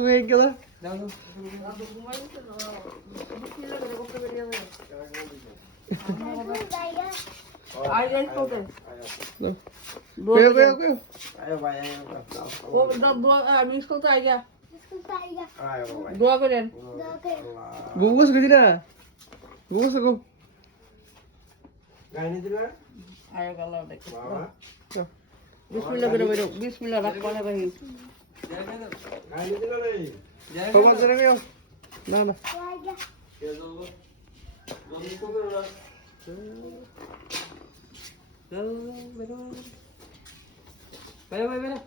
হয়ে গেল দোয়া করেন গুগস গদি না গুগস গো গাইনি দিলা আয় আল্লাহ দেখ বিসমিল্লাহ করে বইরো বিসমিল্লাহ রাহমান রহিম গাইনি দিলা নেই তোমার জন্য নিও না না কে যাবো জমি কত রা চল বেরো বেরো বেরো